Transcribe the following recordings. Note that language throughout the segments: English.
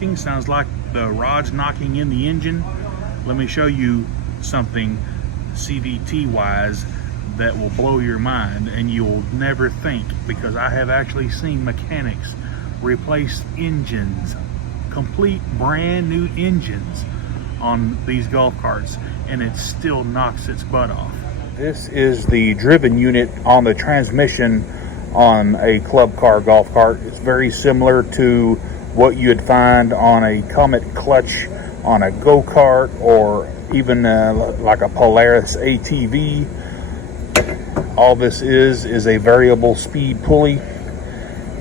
knocking. Sounds like the rods knocking in the engine. Let me show you something CVT wise that will blow your mind, and you'll never think, because I have actually seen mechanics replace engines, complete brand new engines on these golf carts, and it still knocks its butt off. This is the driven unit on the transmission on a club car golf cart. It's very similar to what you'd find on a Comet clutch on a go-kart, or even like a Polaris ATV. All this is a variable speed pulley.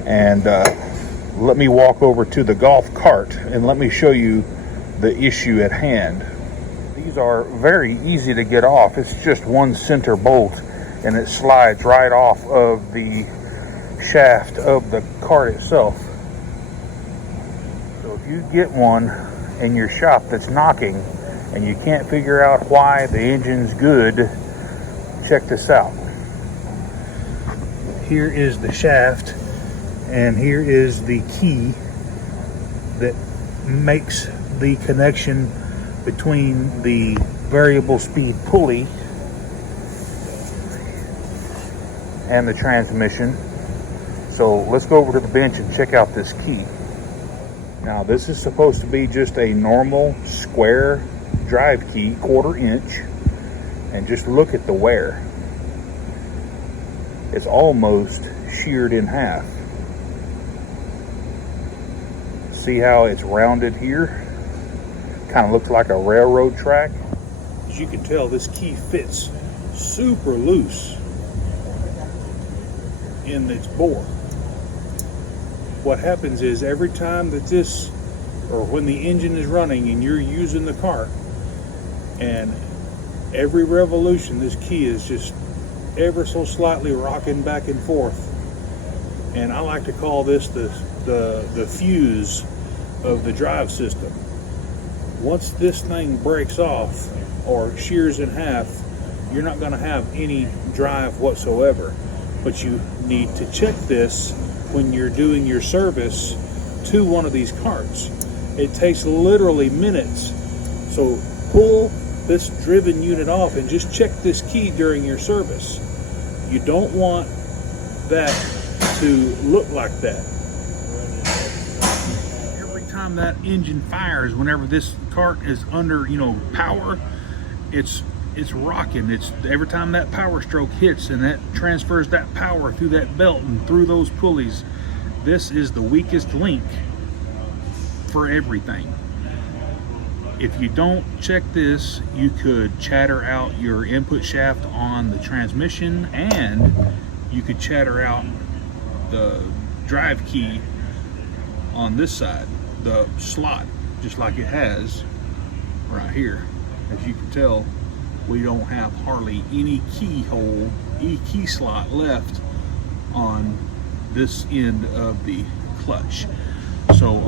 And let me walk over to the golf cart and let me show you the issue at hand. These are very easy to get off. It's just one center bolt, and it slides right off of the shaft of the cart itself. So if you get one in your shop that's knocking and you can't figure out why the engine's good, check this out. Here is the shaft, and here is the key that makes the connection between the variable speed pulley and the transmission. So let's go over to the bench and check out this key. Now this is supposed to be just a normal square drive key, 1/4 inch, and just look at the wear. It's almost sheared in half. See how it's rounded here? Kind of looks like a railroad track. As you can tell, this key fits super loose in its bore. What happens is every time that this, or when the engine is running and you're using the cart, and every revolution this key is just ever so slightly rocking back and forth. And I like to call this the fuse of the drive system. Once this thing breaks off or shears in half, you're not going to have any drive whatsoever. But you need to check this when you're doing your service to one of these carts. It takes literally minutes. So pull this driven unit off and just check this key during your service. You don't want that to look like that. Every time that engine fires, whenever this cart is under, power, it's rocking. It's every time that power stroke hits and that transfers that power through that belt and through those pulleys. This is the weakest link for everything. If you don't check this, you could chatter out your input shaft on the transmission, and you could chatter out the drive key on this side, the slot, just like it has right here. As you can tell, we don't have hardly any keyhole, key slot left on this end of the clutch. So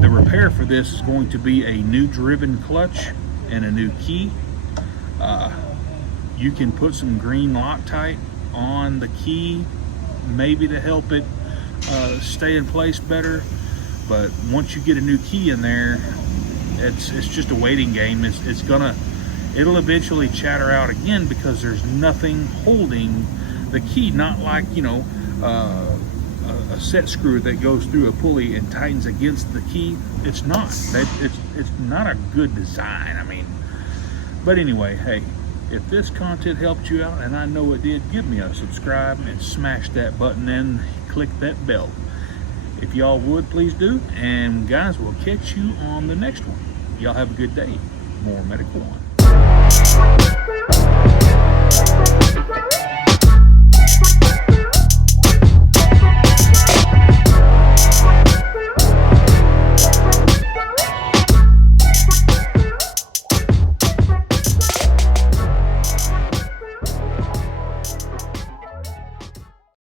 the repair for this is going to be a new driven clutch and a new key. You can put some green Loctite on the key, maybe to help it stay in place better. But once you get a new key in there, it's just a waiting game. It'll eventually chatter out again because there's nothing holding the key. Not like a set screw that goes through a pulley and tightens against the key. It's not. It's not a good design. But anyway, hey, if this content helped you out, and I know it did, give me a subscribe and smash that button and click that bell. If y'all would, please do. And guys, we'll catch you on the next one. Y'all have a good day. More Medical One.